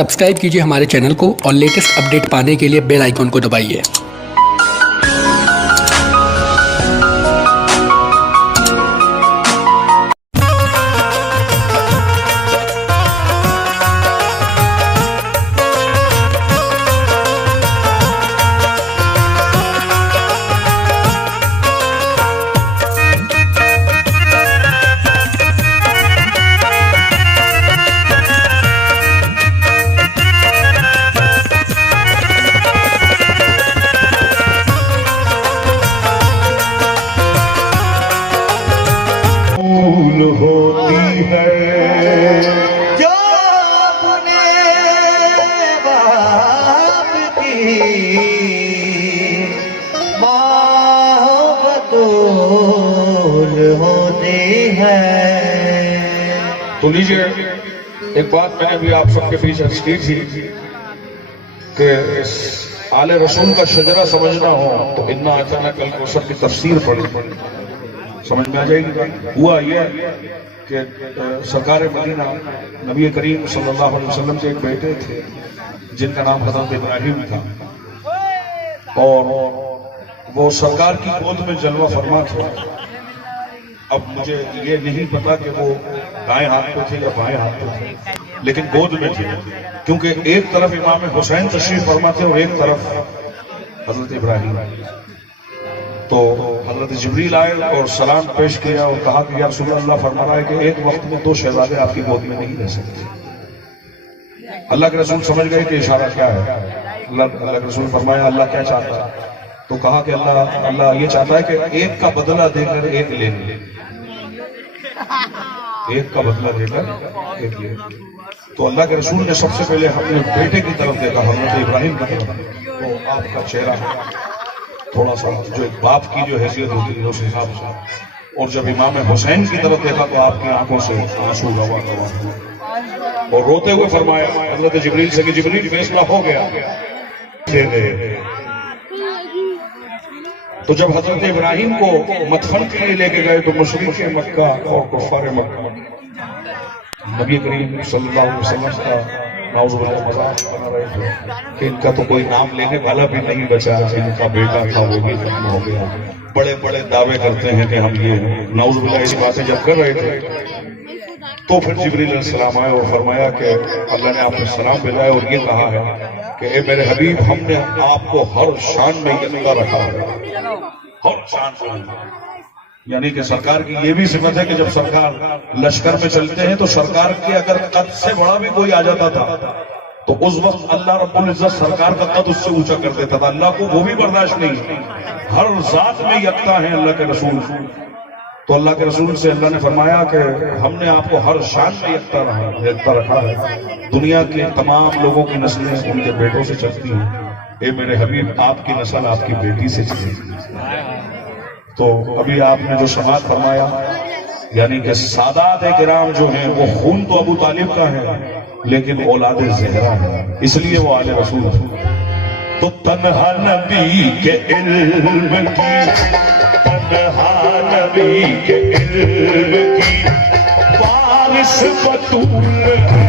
Subscribe कीजिए हमारे channel को और लेटेस्ट अपडेट पाने के लिए बेल आइकन को दबाइए। होती है जो अपने बाप की माहबतूल होती है। तो लीजिए, एक बात मैंने भी आप सबके बीच अर्ज की थी कि इस आले रसूल का शजरा समझना हो तो इन्ना अचानक अल कौसर की तफसीर पढ़ी समझ में आ जाएगी। हुआ यह कि सरकार मदीना नबी करीम सल्लल्लाहु अलैहि वसल्लम के एक बेटे थे जिनका नाम हजरत इब्राहिम था, और वो सरकार की गोद में जलवा फरमा थे। अब मुझे ये नहीं पता कि वो दाएं हाथ पे थे या बाएं हाथ पे थे, लेकिन गोद में थे, क्योंकि एक तरफ इमाम हुसैन तशरीफ फरमा थे और एक तरफ हजरत इब्राहिम। तो हजरत जिब्रील आए और सलाम पेश किया और कहा कि या रसूल अल्लाह फरमा रहा है कि एक वक्त में दो शहजादे आपकी गोद में नहीं रह सकते। अल्लाह के रसूल समझ गए कि इशारा क्या है। अल्लाह के रसूल फरमाया अल्लाह क्या चाहता है, तो कहा कि अल्लाह ये चाहता है कि एक का बदला देकर एक ले ले, एक का बदला देकर एक ले। तो अल्लाह के रसूल ने सबसे पहले अपने बेटे की तरफ देखा, हजरत इब्राहिम की तरफ। तो आपका चेहरा थोड़ा सा जो एक बाप की जो हैसियत होती है उस हिसाब से, और जब इमाम हुसैन की तरफ देखा तो आपकी आंखों से आंसू गवा और रोते हुए फरमाया हजरत जिब्रील से कि जिब्रील फैसला हो गया दे दे। तो जब हजरत इब्राहिम को मतफन के लिए लेके गए तो मुशरिक मक्का और कुफार मक्का नबी करीम सल्लल्लाहु अलैहि वसल्लम का नाउज़ुबिल्लाह मजाक बना रहे थे कि इनका तो कोई नाम लेने वाला भी नहीं बचा, इनका बेटा था वो भी खत्म हो गया। बड़े बड़े दावे करते हैं कि हम ये नाउज़ुबिल्लाह इस बातें जब कर रहे थे तो फिर जिब्रील अलैहिस्सलाम आए और फरमाया कि अल्लाह ने आपको सलाम भेजा और ये कहा है कि ए मेरे हबीब, हमने आपको हर शान में यकता रखा है, हर शान में। यानी कि सरकार की ये भी सिफत है कि जब सरकार लश्कर में चलते हैं तो सरकार के अगर कद से बड़ा भी कोई आ जाता था तो उस वक्त अल्लाह रब्बुल इज्जत सरकार का कद उससे ऊंचा कर देता था। अल्लाह को वो भी बर्दाश्त नहीं, हर जात में यकता है अल्लाह के रसूल। तो अल्लाह के रसूल से अल्लाह ने फरमाया कि हमने आपको हर शान में यकता रखा है। दुनिया के तमाम लोगों की नस्लें उनके बेटों से चलती हैं, ए मेरे हबीब आपकी नस्ल आपकी बेटी से चलती। तो अभी आपने जो समात फरमाया यानी कि सादात किराम जो हैं वो खून तो अबू तालिब का है लेकिन औलाद ज़हरा है, इसलिए वो आले रसूल है। तो तन्हा नबी के इल्म की, तन्हा नबी के इल्म की वारिस बतूल है।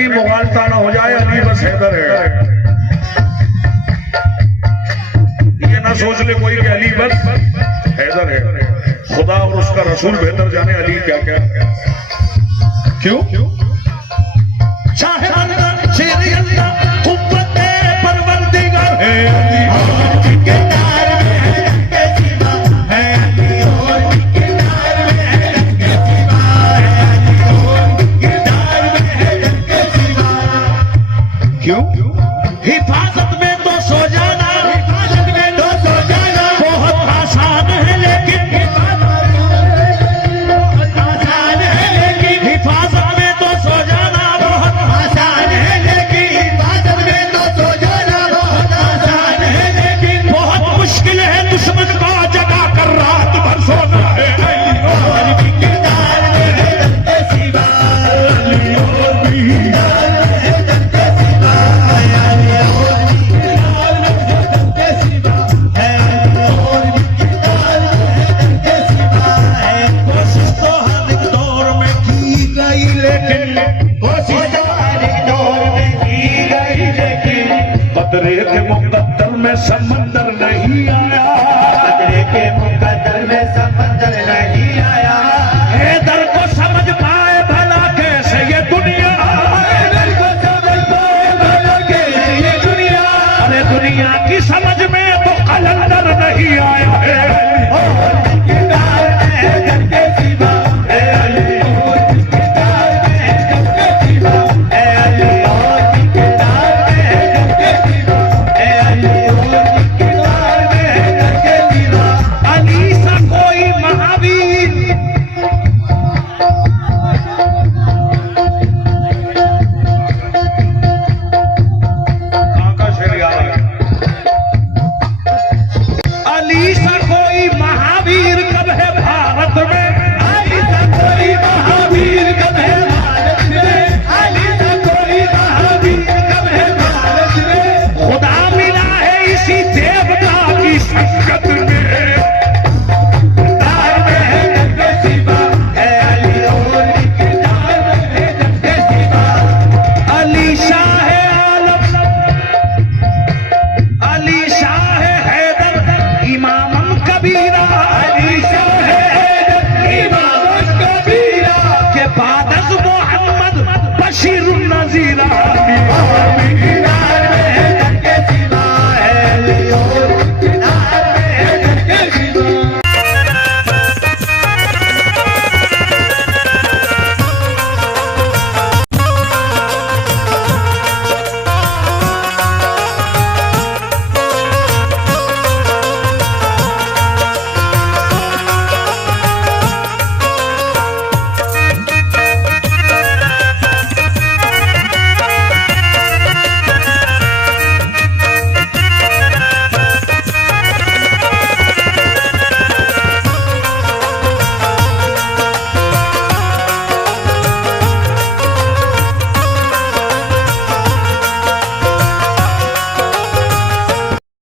प्रेमी मुगालता ना हो जाए, अली बस हैदर है। ये ना सोच ले कोई कि अली बस हैदर है। खुदा और उसका रसूल बेहतर जाने अली क्या क्या है। क्यों? चाहे अल्लाह शेर अल्लाह कुव्वत परवरदिगार है अली के नार में के सिवा है अली और के नार में के सिवा है अली और के नार में के सिवा। क्यों? हिफाजत में तो सो जाना, हिफाजत में तो सो जाना बहुत आसान है, लेकिन हिफाजत में तो सो जाना बहुत आसान है, लेकिन हिफाजत में तो सो जाना बहुत आसान है, लेकिन बहुत मुश्किल है दुश्मन को जगा कर रात भर सोना है। अली के नार में के सिवा अली और भी के सिवा अली और के सिवा है और के सिवा है। कोशिश तो हर एक दौर में की गई, लेकिन कोशिश तो हर एक दौर में की गई, लेकिन कदरे के मुकद्दर में समंदर नहीं आया।